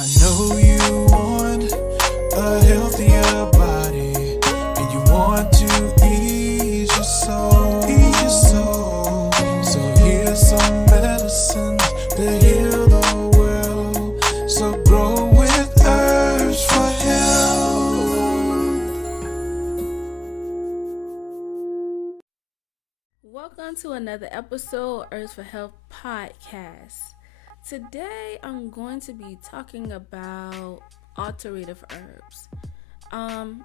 I know you want a healthier body, and you want to ease your soul. So here's some medicines to heal the world. So grow with herbs for health. Welcome to another episode of Herbs for Health podcast. Today I'm going to be talking about alternative herbs.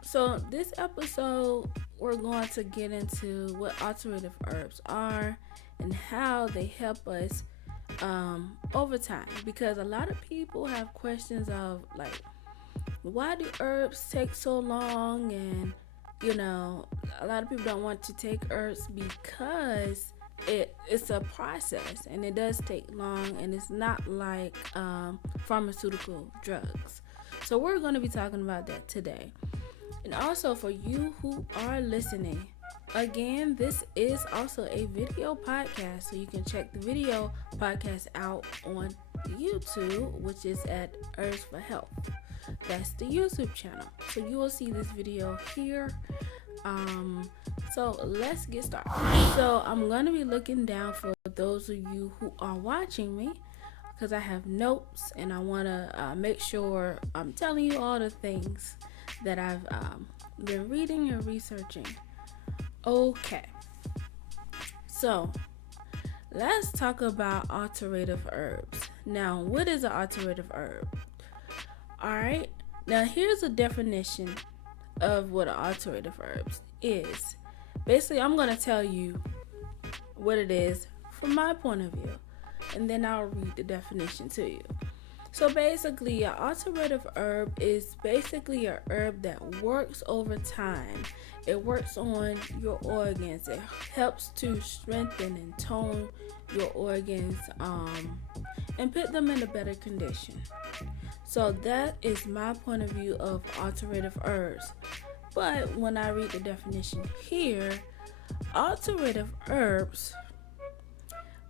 So this episode we're going to get into what alternative herbs are and how they help us over time, because a lot of people have questions of like, why do herbs take so long? And a lot of people don't want to take herbs because it's a process and it does take long, and it's not like pharmaceutical drugs. So we're going to be talking about that today. And also for you who are listening, again, this is also a video podcast, so you can check the video podcast out on YouTube, which is at Herbs for Health. That's the YouTube channel. So you will see this video here. So let's get started. So I'm going to be looking down for those of you who are watching me, because I have notes and I want to make sure I'm telling you all the things that I've been reading and researching. Okay. So let's talk about alterative herbs. Now, what is an alterative herb? Alright, now here's a definition of what an alterative herbs is. Basically, I'm going to tell you what it is from my point of view, and then I'll read the definition to you. So basically, an alterative herb is basically a herb that works over time. It works on your organs. It helps to strengthen and tone your organs and put them in a better condition. So that is my point of view of alterative herbs. But when I read the definition here, alterative herbs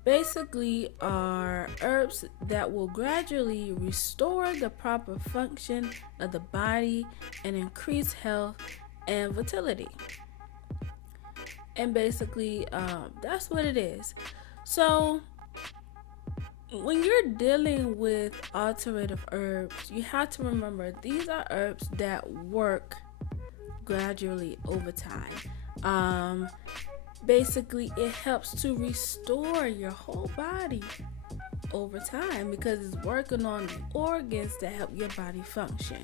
basically are herbs that will gradually restore the proper function of the body and increase health and vitality. And basically, that's what it is. So when you're dealing with alterative herbs, you have to remember these are herbs that work gradually over time. Basically, it helps to restore your whole body over time because it's working on the organs that help your body function.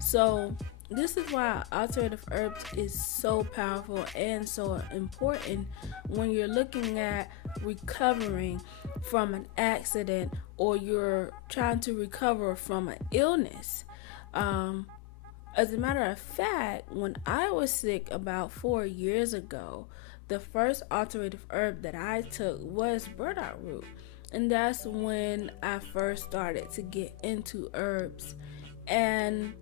So this is why alternative herbs is so powerful and so important when you're looking at recovering from an accident or you're trying to recover from an illness. As a matter of fact, when I was sick about 4 years ago, the first alterative herb that I took was burdock root. And that's when I first started to get into herbs. And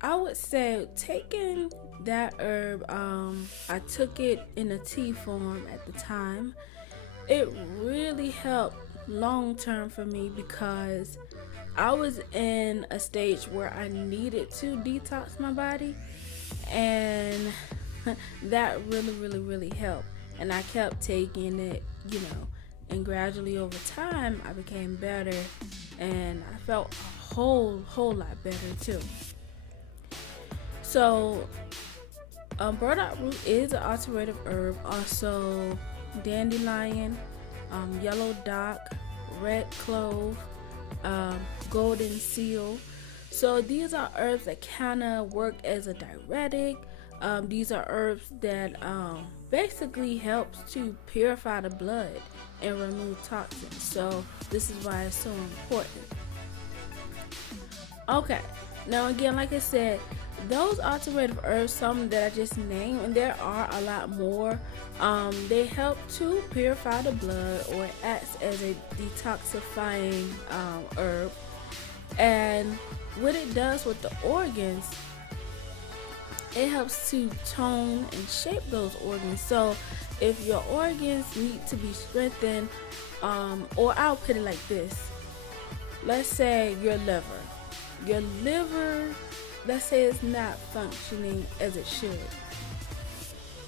I would say taking that herb, I took it in a tea form at the time. It really helped long term for me because I was in a stage where I needed to detox my body, and that really helped. And I kept taking it, and gradually over time I became better, and I felt a whole lot better too. So burdock root is an alterative herb. Also dandelion, yellow dock, red clove, golden seal. So these are herbs that kind of work as a diuretic. These are herbs that basically helps to purify the blood and remove toxins. So this is why it's so important. Okay, now again, like I said, those alterative herbs, some that I just named, and there are a lot more, they help to purify the blood, or it acts as a detoxifying herb. And what it does with the organs, it helps to tone and shape those organs. So if your organs need to be strengthened, or I'll put it like this, let's say your liver, let's say it's not functioning as it should.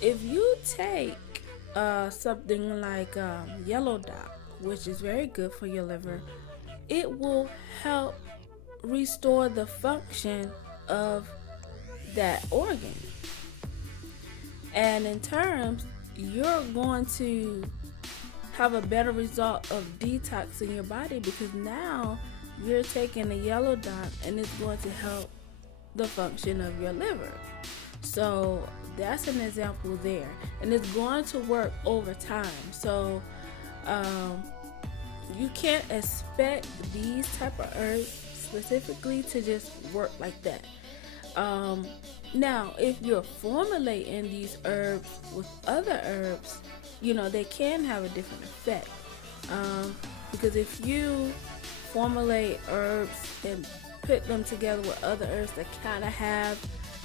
If you take something like yellow dot, which is very good for your liver, it will help restore the function of that organ. And in terms, you're going to have a better result of detoxing your body, because now you're taking a yellow dot and it's going to help the function of your liver. So that's an example there, and it's going to work over time. So you can't expect these type of herbs specifically to just work like that. Now, if you're formulating these herbs with other herbs, they can have a different effect. Because if you formulate herbs and put them together with other herbs that kind of have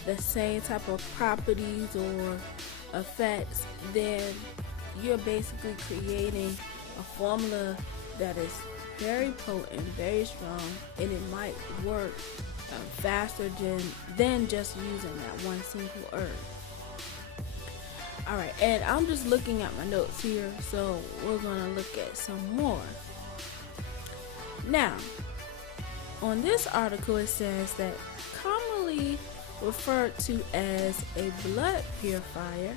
the same type of properties or effects, then you're basically creating a formula that is very potent, very strong, and it might work faster than just using that one single herb. Alright, and I'm just looking at my notes here, so we're going to look at some more. Now, on this article it says that commonly referred to as a blood purifier,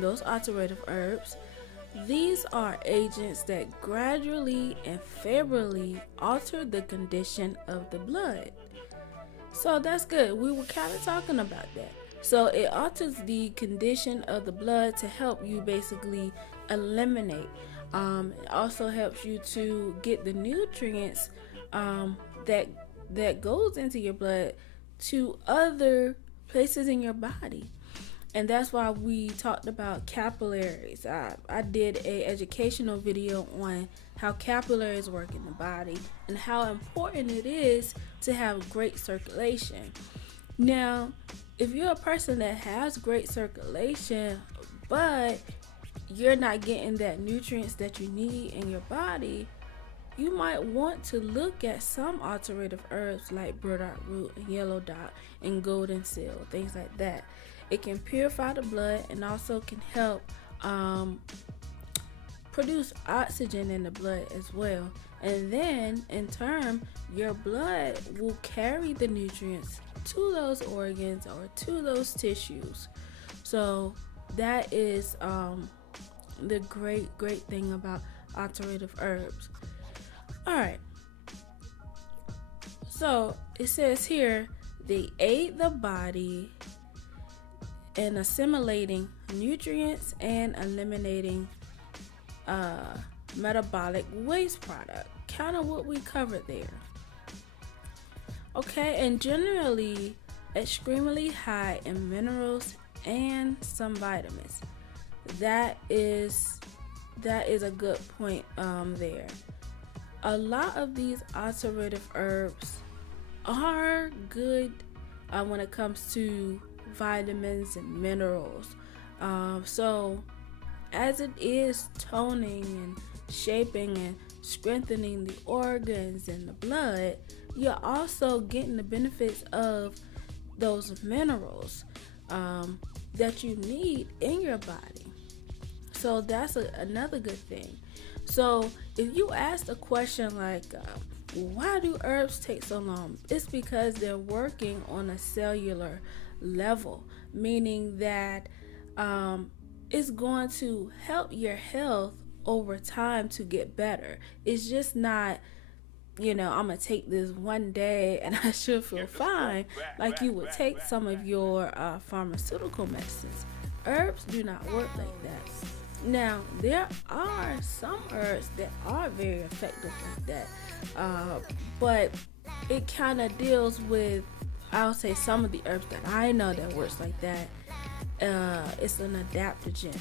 those alterative herbs, these are agents that gradually and favorably alter the condition of the blood. So that's good. We were kind of talking about that. So it alters the condition of the blood to help you basically eliminate. It also helps you to get the nutrients that goes into your blood to other places in your body. And that's why we talked about capillaries. I did a educational video on how capillaries work in the body and how important it is to have great circulation. Now, if you're a person that has great circulation, but you're not getting that nutrients that you need in your body, you might want to look at some alterative herbs like burdock root and yellow dot and golden seal, things like that. It can purify the blood and also can help produce oxygen in the blood as well. And then in turn, your blood will carry the nutrients to those organs or to those tissues. So that is the great thing about alterative herbs. Alright, so it says here, they aid the body in assimilating nutrients and eliminating metabolic waste product, kind of what we covered there. Okay, and generally extremely high in minerals and some vitamins. That is a good point there. A lot of these alterative herbs are good when it comes to vitamins and minerals. So as it is toning and shaping and strengthening the organs and the blood, you're also getting the benefits of those minerals that you need in your body. So that's another good thing. So if you ask a question like, why do herbs take so long? It's because they're working on a cellular level, meaning that it's going to help your health over time to get better. It's just not, I'm going to take this one day and I should feel fine, like you would take some of your pharmaceutical medicines. Herbs do not work like that. Now, there are some herbs that are very effective like that, but it kind of deals with, I'll say, some of the herbs that I know that works like that. It's an adaptogen.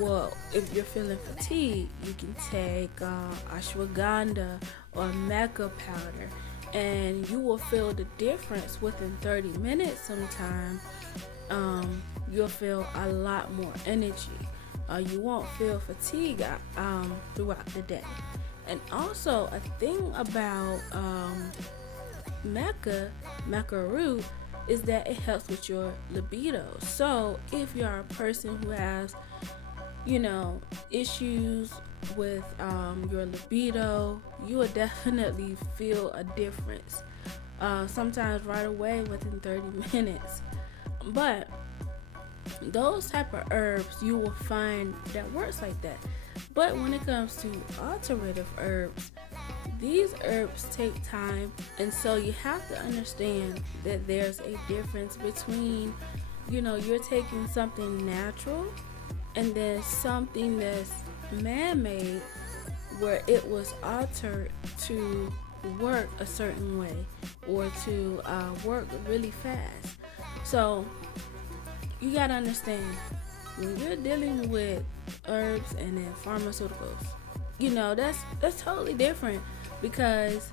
Well, if you're feeling fatigued, you can take ashwagandha or maca powder, and you will feel the difference within 30 minutes sometime. You'll feel a lot more energy. You won't feel fatigue throughout the day. And also a thing about maca root is that it helps with your libido. So if you're a person who has, issues with your libido, you will definitely feel a difference. Sometimes right away within 30 minutes. But those type of herbs you will find that works like that. But when it comes to alternative herbs, these herbs take time, and so you have to understand that there's a difference between, you're taking something natural and then something that's man-made where it was altered to work a certain way or to work really fast. So you gotta understand, when you're dealing with herbs and then pharmaceuticals, that's totally different, because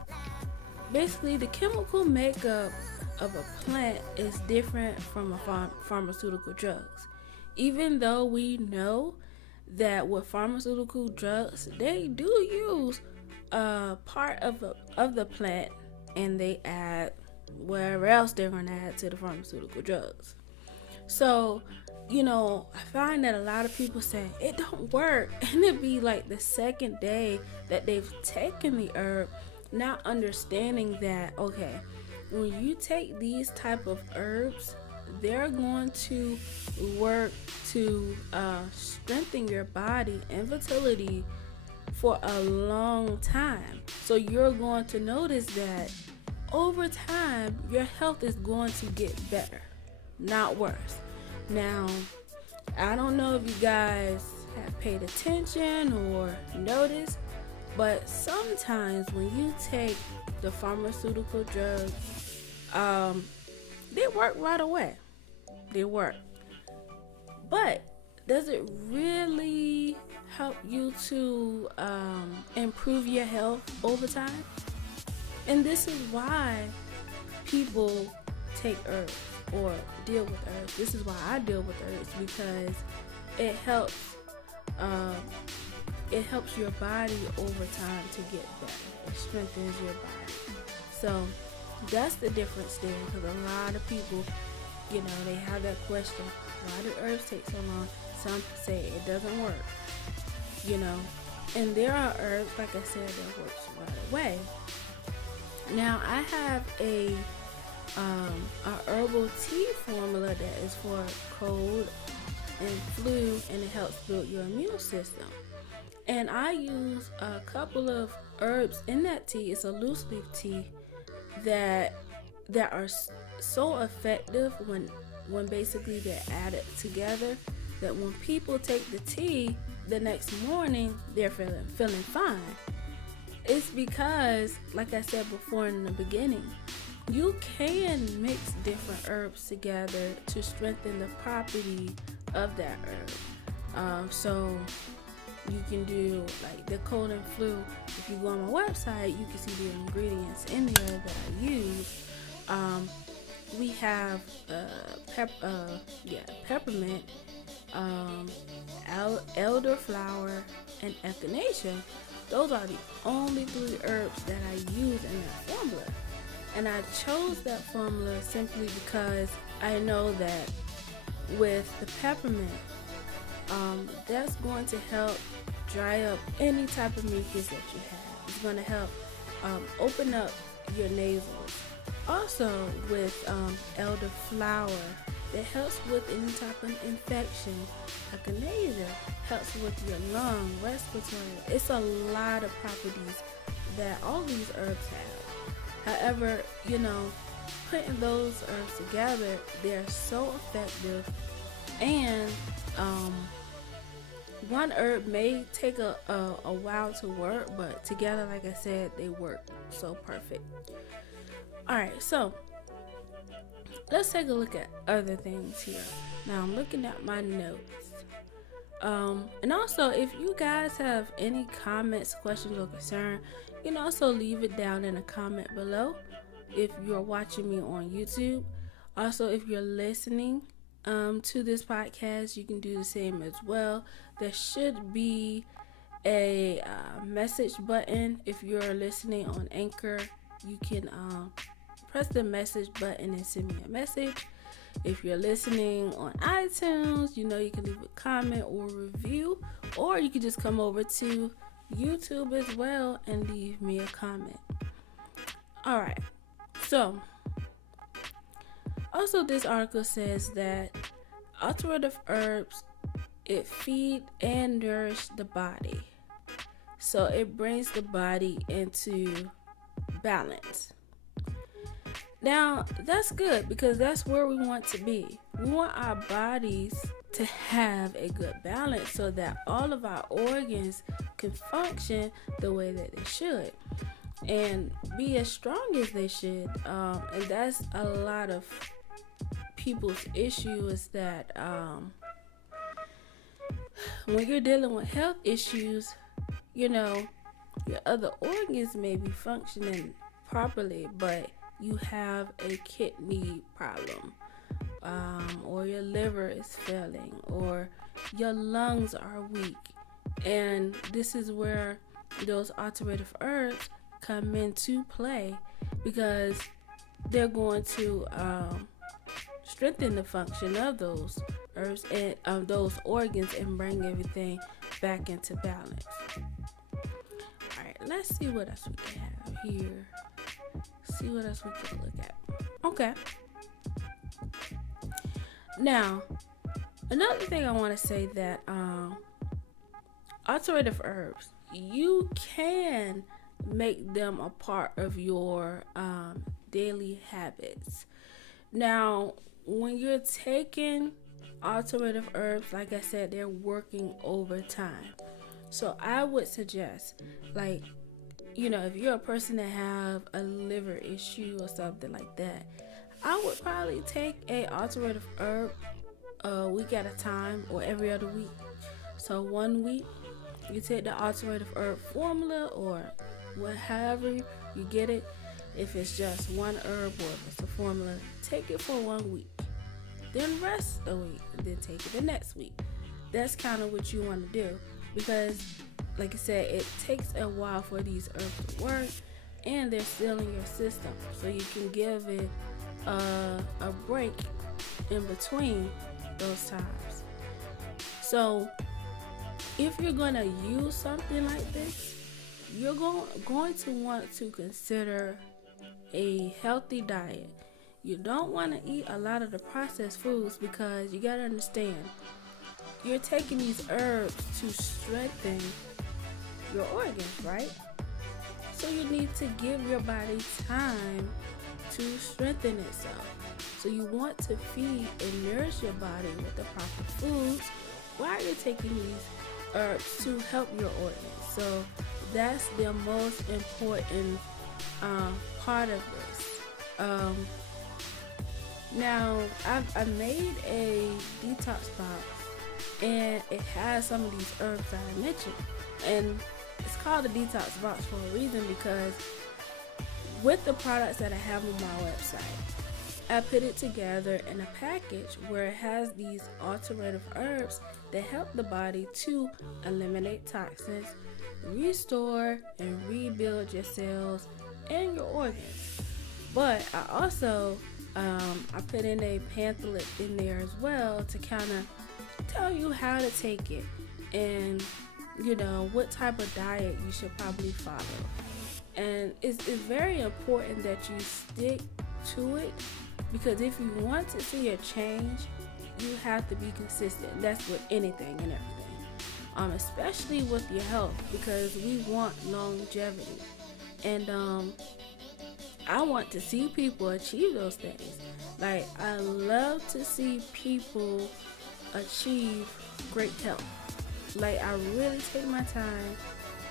basically the chemical makeup of a plant is different from a pharmaceutical drugs. Even though we know that with pharmaceutical drugs, they do use part of the plant, and they add wherever else they're going to add to the pharmaceutical drugs. So, I find that a lot of people say it don't work, and it be like the second day that they've taken the herb, not understanding that, okay, when you take these type of herbs, they're going to work to strengthen your body and fertility for a long time. So you're going to notice that over time, your health is going to get better, not worse. Now, I don't know if you guys have paid attention or noticed, but sometimes when you take the pharmaceutical drugs, they work right away. They work. But does it really help you to improve your health over time? And this is why people take herbs or deal with herbs. This is why I deal with herbs, because it helps your body over time to get better. It strengthens your body. So that's the difference there, because a lot of people, they have that question, why do herbs take so long? Some say it doesn't work, and there are herbs, like I said, that works right away. Now I have a herbal tea formula that is for cold and flu, and it helps build your immune system. And I use a couple of herbs in that tea. It's a loose leaf tea that are so effective when basically they're added together, that when people take the tea the next morning, they're feeling fine. It's because, like I said before in the beginning, you can mix different herbs together to strengthen the property of that herb. So you can do like the cold and flu. If you go on my website, you can see the ingredients in there that I use. We have peppermint, elderflower, and echinacea. Those are the only 3 herbs that I use in that formula. And I chose that formula simply because I know that with the peppermint, that's going to help dry up any type of mucus that you have. It's going to help open up your nasals. Also with elderflower, it helps with any type of infection. Echinacea helps with your lung, respiratory. It's a lot of properties that all these herbs have. However, putting those herbs together, they're so effective. And one herb may take a while to work, but together, like I said, they work so perfect. Alright, so let's take a look at other things here. Now I'm looking at my notes. And also, if you guys have any comments, questions, or concern, you can also leave it down in a comment below if you're watching me on YouTube. Also, if you're listening to this podcast, you can do the same as well. There should be a message button. If you're listening on Anchor, you can press the message button and send me a message. If you're listening on iTunes, you can leave a comment or review, or you can just come over to YouTube as well and leave me a comment. All right. So, also this article says that alternative herbs, it feed and nourish the body. So it brings the body into balance. Now, that's good because that's where we want to be. We want our bodies to have a good balance so that all of our organs can function the way that they should and be as strong as they should. And that's a lot of people's issue, is that when you're dealing with health issues, your other organs may be functioning properly, but you have a kidney problem, or your liver is failing, or your lungs are weak. And this is where those alternative herbs come into play, because they're going to strengthen the function of those herbs and those organs and bring everything back into balance. Alright, let's see what else we can have here. See what else we can look at. Okay. Now, another thing I want to say that alternative herbs, you can make them a part of your daily habits. Now, when you're taking alternative herbs, like I said, they're working overtime. So I would suggest, if you're a person that have a liver issue or something like that, I would probably take a alternative herb a week at a time or every other week. So 1 week, you take the alternative herb formula or however you get it. If it's just one herb or if it's a formula, take it for 1 week. Then rest a week and then take it the next week. That's kind of what you want to do, because like I said, it takes a while for these herbs to work and they're still in your system. So you can give it a break in between those times. So if you're going to use something like this, you're going to want to consider a healthy diet. You don't want to eat a lot of the processed foods, because you got to understand, you're taking these herbs to strengthen your organs, right? So you need to give your body time to strengthen itself. So you want to feed and nourish your body with the proper foods while you're taking these herbs to help your organs. So that's the most important part of this. Now, I made a detox box, and it has some of these herbs that I mentioned. And it's called a detox box for a reason, because with the products that I have on my website, I put it together in a package where it has these alternative herbs that help the body to eliminate toxins, restore and rebuild your cells and your organs. But I also I put in a pamphlet in there as well to kind of tell you how to take it and what type of diet you should probably follow. And it's very important that you stick to it, because if you want to see a change, you have to be consistent. That's with anything and everything, especially with your health, because we want longevity. And I want to see people achieve those things. Like, I love to see people achieve great health. Like, I really take my time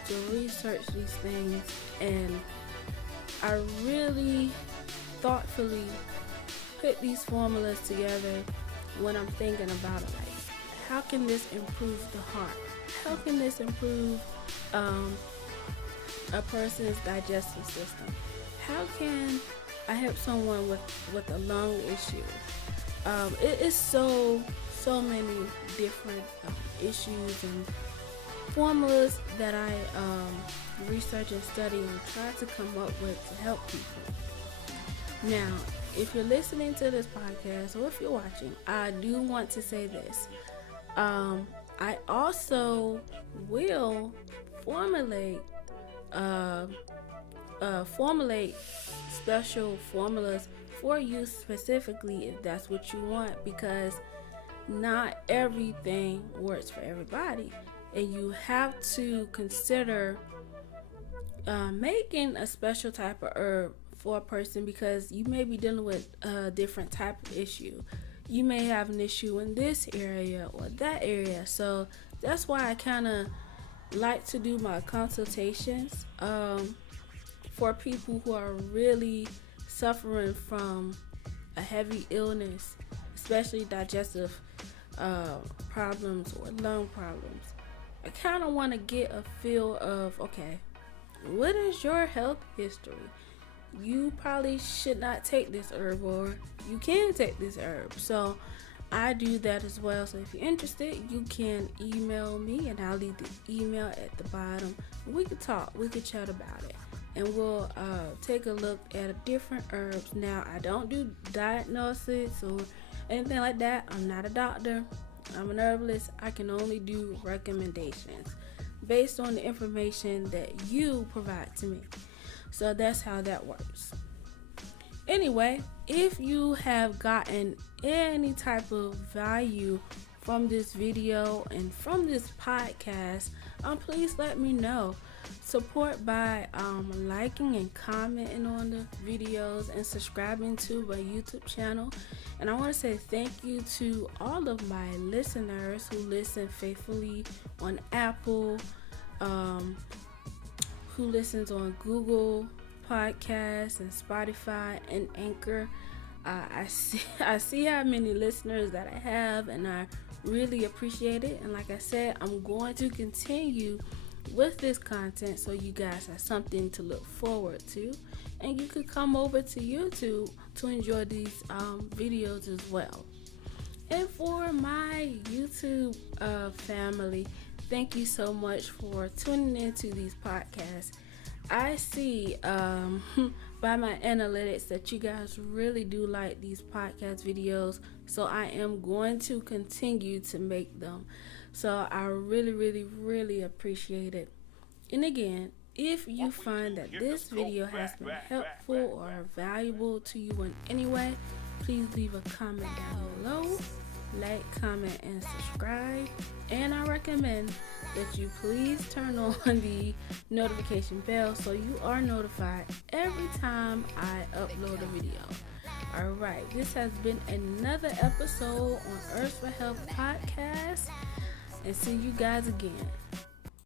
to research these things, and I really thoughtfully put these formulas together when I'm thinking about it. Like, how can this improve the heart? How can this improve a person's digestive system? How can I help someone with a lung issue? It is so many different issues and formulas that I research and study and try to come up with to help people. Now, if you're listening to this podcast or if you're watching, I do want to say this. I also will formulate formulate special formulas for you specifically if that's what you want, because not everything works for everybody, and you have to consider making a special type of herb for a person, because you may be dealing with a different type of issue. You may have an issue in this area or that area. So that's why I kind of like to do my consultations for people who are really suffering from a heavy illness, especially digestive problems or lung problems. I kind of want to get a feel of, okay, what is your health history? You probably should not take this herb, or you can take this herb. So I do that as well. So if you're interested, you can email me, and I'll leave the email at the bottom. We could talk, we could chat about it, and we'll take a look at different herbs. Now, I don't do diagnosis or anything like that. I'm not a doctor. I'm an herbalist. I can only do recommendations based on the information that you provide to me. So that's how that works. Anyway, if you have gotten any type of value from this video and from this podcast, please let me know. Support by liking and commenting on the videos and subscribing to my YouTube channel. And I want to say thank you to all of my listeners who listen faithfully on Apple, who listens on Google Podcasts and Spotify and Anchor. I see how many listeners that I have, and I really appreciate it. And like I said, I'm going to continue with this content so you guys have something to look forward to, and you could come over to YouTube to enjoy these videos as well. And for my YouTube family, thank you so much for tuning into these podcasts. I see by my analytics that you guys really do like these podcast videos, so I am going to continue to make them. So I really, really, really appreciate it. And again, if you find that this video has been helpful or valuable to you in any way, please leave a comment down below. Like, comment, and subscribe. And I recommend that you please turn on the notification bell so you are notified every time I upload a video. Alright, this has been another episode on Herbs for Health podcast, and see you guys again.